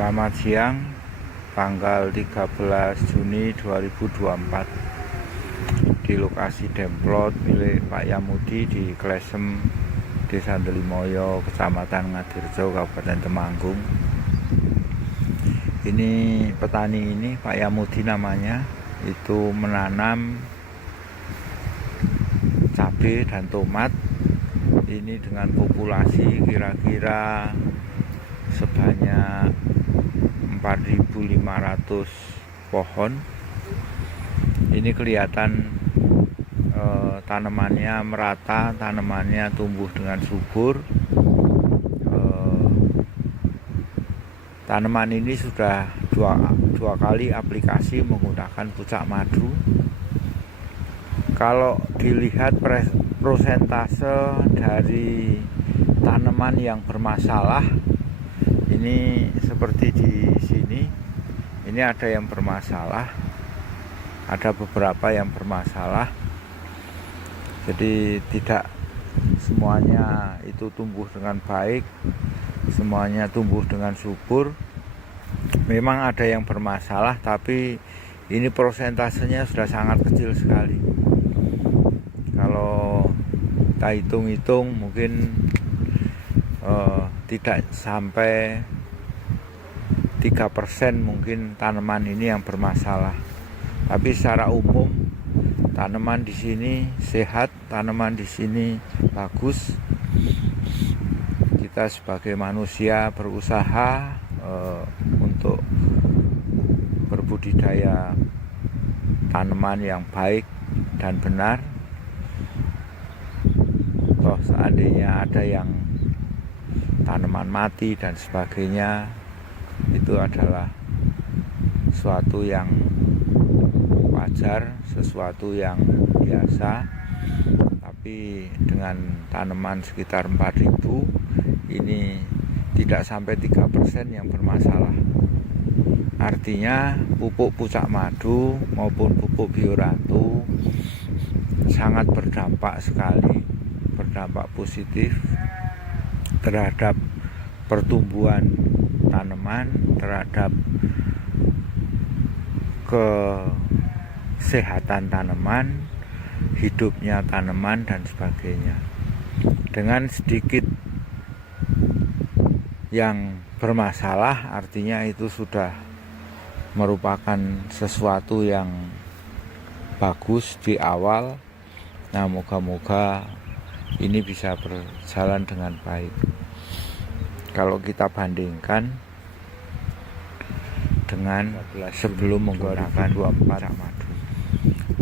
Selamat siang, tanggal 13 Juni 2024 di lokasi demplot milik Pak Yamudi di Klesem, Desa Delimoyo, Kecamatan Ngadirjo, Kabupaten Temanggung. Ini petani ini, Pak Yamudi namanya, itu menanam cabai dan tomat ini dengan populasi kira-kira sebanyak 4.500 pohon. Ini kelihatan tanamannya merata, tanamannya tumbuh dengan subur. Tanaman ini sudah dua kali aplikasi menggunakan pucak madu. Kalau dilihat prosentase dari tanaman yang bermasalah, ini seperti di sini, ini ada yang bermasalah, ada beberapa yang bermasalah. Jadi tidak semuanya itu tumbuh dengan baik, semuanya tumbuh dengan subur. Memang ada yang bermasalah, tapi ini prosentasenya sudah sangat kecil sekali. Kalau kita hitung-hitung mungkin tidak sampai 3% mungkin tanaman ini yang bermasalah. Tapi secara umum tanaman di sini sehat, tanaman di sini bagus. Kita sebagai manusia berusaha untuk berbudidaya tanaman yang baik dan benar. Toh seandainya ada yang tanaman mati dan sebagainya, itu adalah sesuatu yang wajar, sesuatu yang biasa. Tapi dengan tanaman sekitar 4.000 ini tidak sampai 3% yang bermasalah. Artinya pupuk pucak madu maupun pupuk bioratu sangat berdampak sekali, berdampak positif terhadap pertumbuhan tanaman, terhadap kesehatan tanaman, hidupnya tanaman dan sebagainya. Dengan sedikit yang bermasalah, artinya itu sudah merupakan sesuatu yang bagus di awal. Nah, moga-moga ini bisa berjalan dengan baik. Kalau kita bandingkan dengan sebelum menggunakan pucak madu,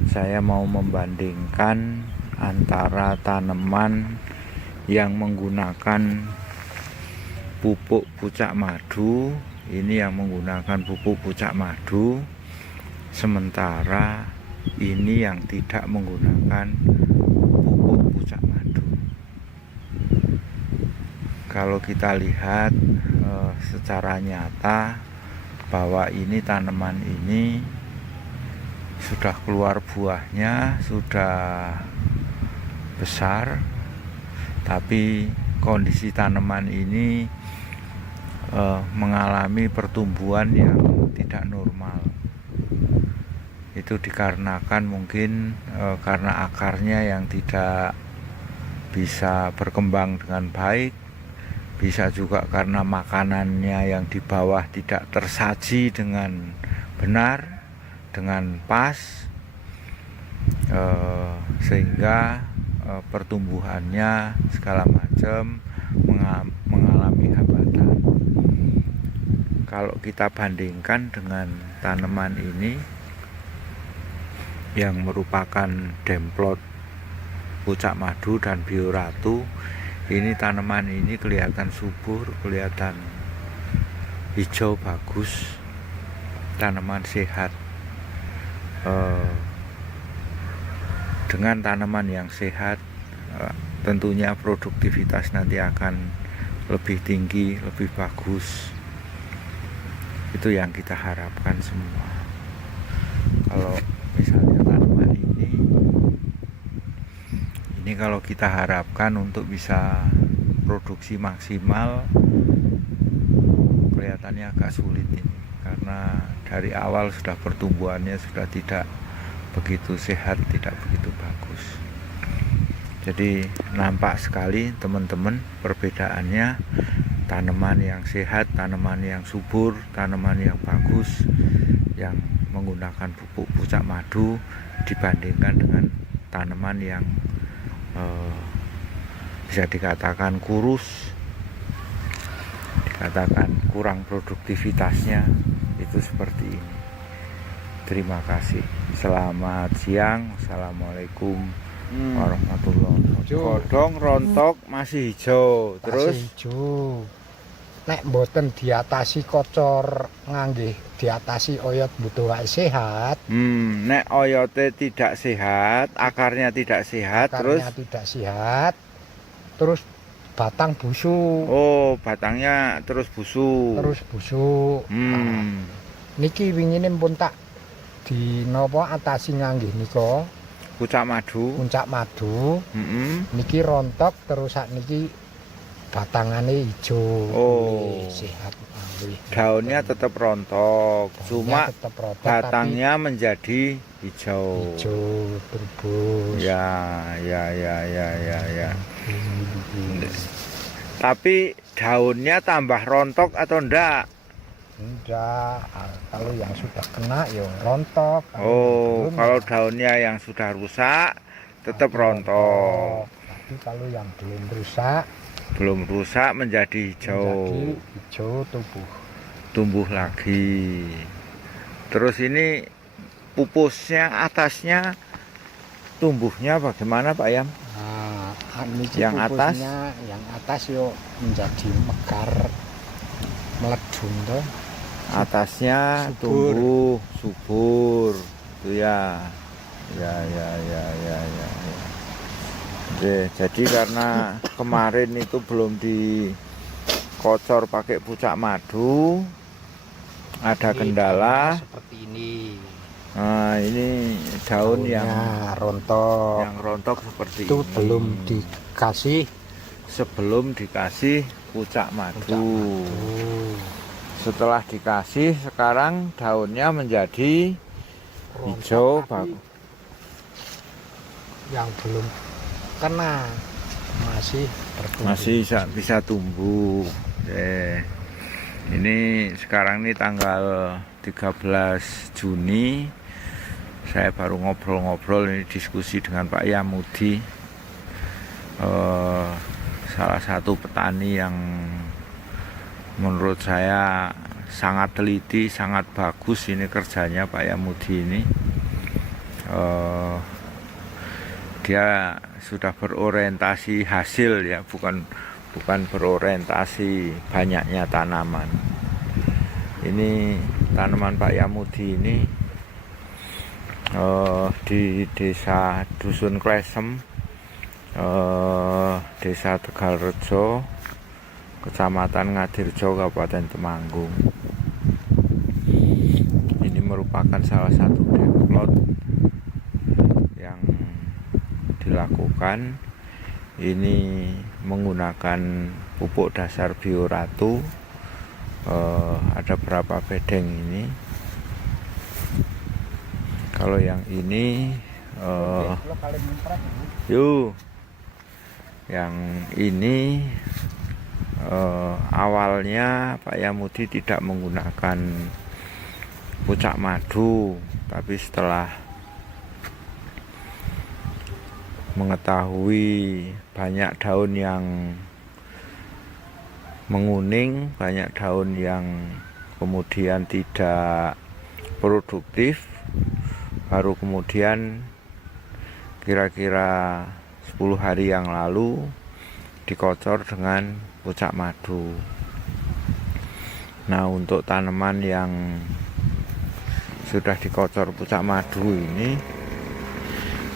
saya mau membandingkan antara tanaman yang menggunakan pupuk pucak madu, ini yang menggunakan pupuk pucak madu, sementara ini yang tidak menggunakan pupuk pucak madu. Kalau kita lihat secara nyata bahwa ini tanaman ini sudah keluar buahnya, sudah besar, tapi kondisi tanaman ini mengalami pertumbuhan yang tidak normal. Itu dikarenakan mungkin karena akarnya yang tidak bisa berkembang dengan baik, bisa juga karena makanannya yang di bawah tidak tersaji dengan benar, dengan pas, sehingga pertumbuhannya segala macam mengalami hambatan. Kalau kita bandingkan dengan tanaman ini yang merupakan demplot pucak madu dan bioratu, ini tanaman ini kelihatan subur, kelihatan hijau bagus, tanaman sehat. Dengan tanaman yang sehat, tentunya produktivitas nanti akan lebih tinggi, lebih bagus. Itu yang kita harapkan semua. Kalau misalnya tanaman ini kalau kita harapkan untuk bisa produksi maksimal, kelihatan kelihatannya agak sulit ini, karena dari awal sudah pertumbuhannya sudah tidak begitu sehat, tidak begitu bagus. Jadi nampak sekali teman-teman perbedaannya, tanaman yang sehat, tanaman yang subur, tanaman yang bagus, yang menggunakan pupuk pucak madu dibandingkan dengan tanaman yang bisa dikatakan kurus, dikatakan kurang produktivitasnya, itu seperti ini. Terima kasih. Selamat siang. Assalamualaikum warahmatullahi wabarakatuh. Godong rontok masih hijau. Terus masih hijau. Nek mboten diatasi kocor nganggih diatasi oyot butuh wae sehat. Nek oyote tidak sehat, akarnya tidak sehat, Akarnya tidak sehat. Terus batang busuk. Oh, batangnya terus busuk. Terus busuk. Nah, niki wingine pun tak di napa atasi nganggih nika pucak madu. puncak madu. Niki rontok terus sak niki batangane hijau. Oh, sehat. Daunnya tetap rontok, cuma tetap rontok, batangnya menjadi hijau. Hijau turbus. Ya. Tapi daunnya tambah rontok atau enggak? Enggak, kalau yang sudah kena ya rontok. Oh, kalau daunnya yang sudah rusak tetap rontok. Tapi kalau yang belum rusak menjadi hijau. Hijau Tumbuh lagi. Terus ini pupusnya atasnya tumbuhnya bagaimana Pak Yam? Nah, yang atas yo menjadi mekar meledung tuh. Atasnya subur. Tumbuh subur itu ya. Oke, jadi karena kemarin itu belum dikocor pakai pucak madu, ada kendala seperti ini. Nah, ini daun yang rontok seperti itu ini. Sebelum dikasih pucak madu. Setelah dikasih, sekarang daunnya menjadi hijau bagus. Yang belum kena masih bisa tumbuh. Ini sekarang ini tanggal 13 Juni. Saya baru ngobrol-ngobrol ini, diskusi dengan Pak Yamudi, salah satu petani yang menurut saya sangat teliti, sangat bagus ini kerjanya Pak Yamudi ini. Dia sudah berorientasi hasil ya, bukan berorientasi banyaknya tanaman. Ini tanaman Pak Yamudi ini di desa Dusun Klesem, desa Tegalrejo, Kecamatan Ngadirjo, Kabupaten Temanggung. Ini merupakan salah satu demplot yang dilakukan. Ini menggunakan pupuk dasar Bioratu. Ada berapa bedeng ini? Kalau yang ini yang ini awalnya Pak Yamudi tidak menggunakan pucak madu, tapi setelah mengetahui banyak daun yang menguning, banyak daun yang kemudian tidak produktif, baru kemudian kira-kira 10 hari yang lalu dikocor dengan pucak madu. Nah, untuk tanaman yang sudah dikocor pucak madu ini,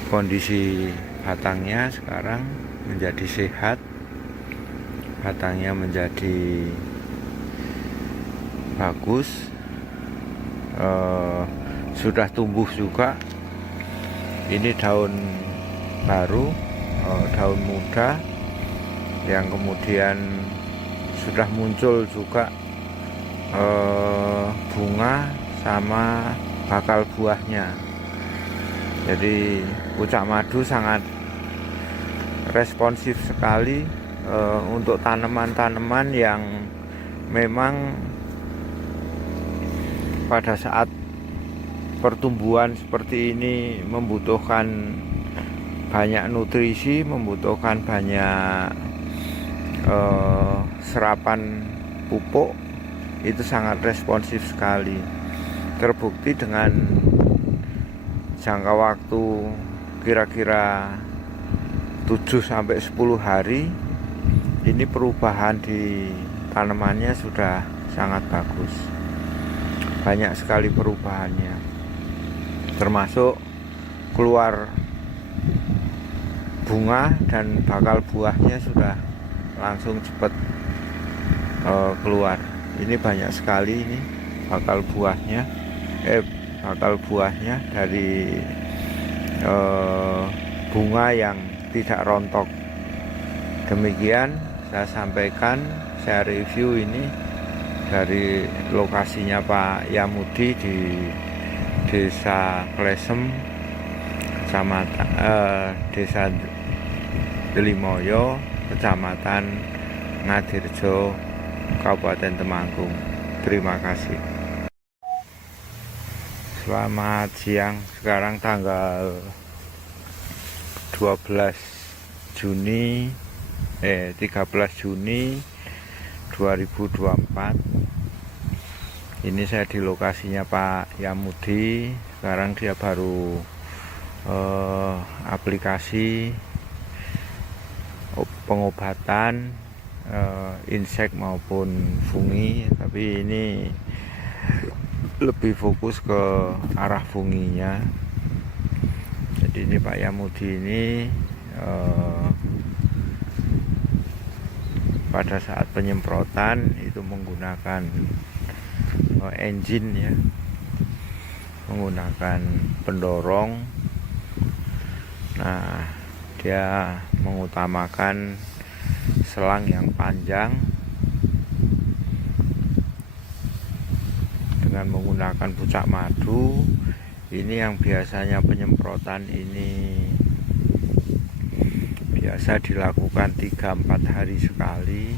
kondisi batangnya sekarang menjadi sehat, batangnya menjadi bagus, sudah tumbuh juga. Ini daun baru, daun muda yang kemudian sudah muncul juga bunga sama bakal buahnya. Jadi pucak madu sangat responsif sekali untuk tanaman-tanaman yang memang pada saat pertumbuhan seperti ini membutuhkan banyak nutrisi, membutuhkan banyak serapan pupuk, itu sangat responsif sekali. Terbukti dengan jangka waktu kira-kira 7-10 hari, ini perubahan di tanamannya sudah sangat bagus. Banyak sekali perubahannya, termasuk keluar bunga dan bakal buahnya sudah langsung cepat keluar. Ini banyak sekali ini bakal buahnya dari bunga yang tidak rontok. Demikian saya sampaikan, saya review ini dari lokasinya Pak Yamudi di Desa Klesem, Kecamatan Desa Delimoyo, Kecamatan Ngadirjo, Kabupaten Temanggung. Terima kasih. Selamat siang. Sekarang tanggal 13 Juni 2024. Ini saya di lokasinya Pak Yamudi. Sekarang dia baru aplikasi pengobatan insek maupun fungi, tapi ini lebih fokus ke arah funginya. Jadi ini Pak Yamudi ini pada saat penyemprotan itu menggunakan engine ya, menggunakan pendorong. Nah, dia mengutamakan selang yang panjang dengan menggunakan pucak madu. Ini yang biasanya penyemprotan ini biasa dilakukan 3-4 hari sekali.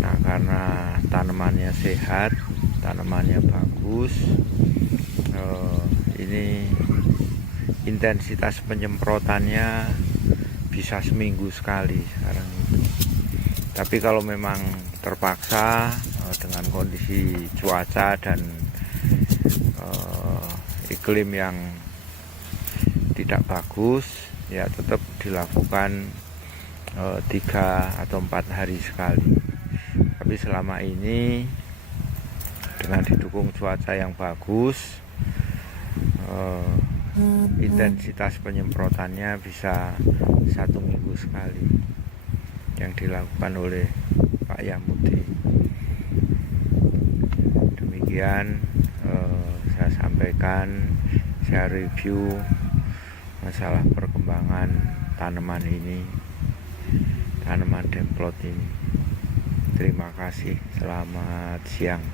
Nah, karena tanamannya sehat, tanamannya bagus, ini intensitas penyemprotannya bisa seminggu sekali sekarang itu. Tapi kalau memang terpaksa dengan kondisi cuaca dan iklim yang tidak bagus, ya tetap dilakukan 3 atau 4 hari sekali. Tapi selama ini dengan didukung cuaca yang bagus, intensitas penyemprotannya bisa 1 minggu sekali yang dilakukan oleh Pak Yamudi. Demikian saya sampaikan, saya review masalah perkembangan tanaman ini, tanaman demplot ini. Terima kasih, selamat siang.